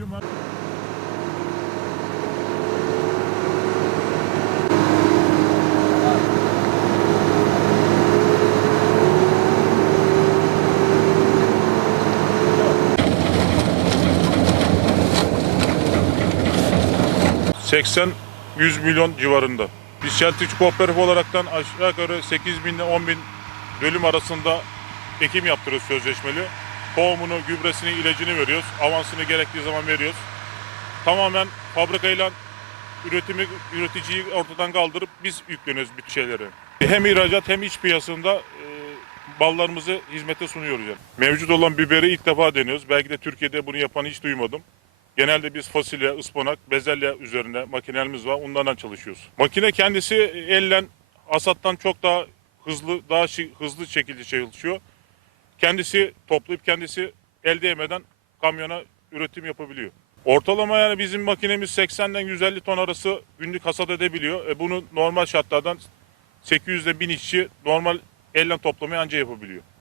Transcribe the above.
numara. ...80-100 milyon civarında. Biz Çeltikçi Kooperatif olaraktan aşağı yukarı 8 bin ile 10 bin bölüm arasında ekim yaptırıyoruz sözleşmeli. Tohumunu, gübresini, ilacını veriyoruz. Avansını gerektiği zaman veriyoruz. Tamamen fabrikayla üretimi, üreticiyi ortadan kaldırıp biz yükleniyoruz bütün şeyleri. Hem ihracat hem iç piyasında e, ballarımızı hizmete sunuyoruz yani. Mevcut olan biberi ilk defa deniyoruz. Belki de Türkiye'de bunu yapanı hiç duymadım. Genelde biz fasulye, ıspanak, bezelye üzerine makinelerimiz var. Onlardan çalışıyoruz. Makine kendisi elle hasattan çok daha hızlı, daha şi- hızlı şekilde çalışıyor. Kendisi toplayıp kendisi el değmeden kamyona üretim yapabiliyor. Ortalama yani bizim makinemiz 80'den 150 ton arası günlük hasat edebiliyor. E bunu normal şartlardan 800 ile 1000 işçi normal elle toplamayı anca yapabiliyor.